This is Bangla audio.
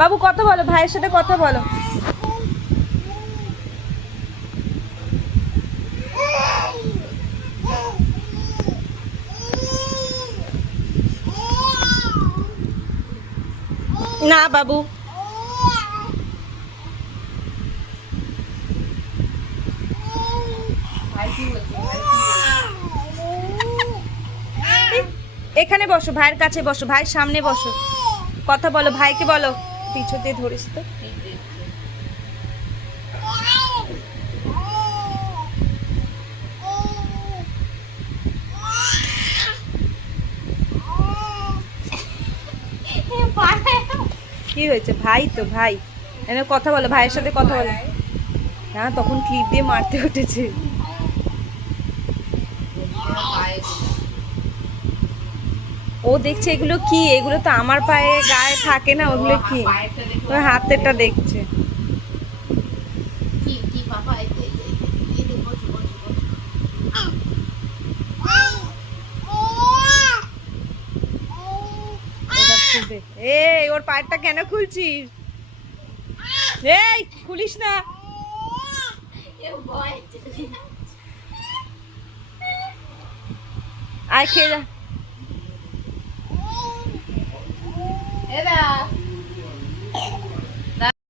বাবু কথা বলো, ভাইয়ের সাথে কথা বলো। না বাবু, এখানে বসো, ভাইয়ের কাছে বসো, ভাইয়ের সামনে বসো, কথা বলো, ভাইকে বলো। পিছু দিয়ে ধরিস তো। কি হয়েছে? ভাই তো ভাই, এনে কথা বলো, ভাইয়ের সাথে কথা বলো। না তখন ক্লিপ দিয়ে মারতে উঠেছে। ও দেখছে এগুলো কি, এগুলো তো আমার পায়ে গায়ে থাকে না, ওগুলো কি? ওর হাতেরটা দেখছে। এই ওর পায়েরটা কেন খুলছিস? এই খুলিস না। আয় খেয়ে যা।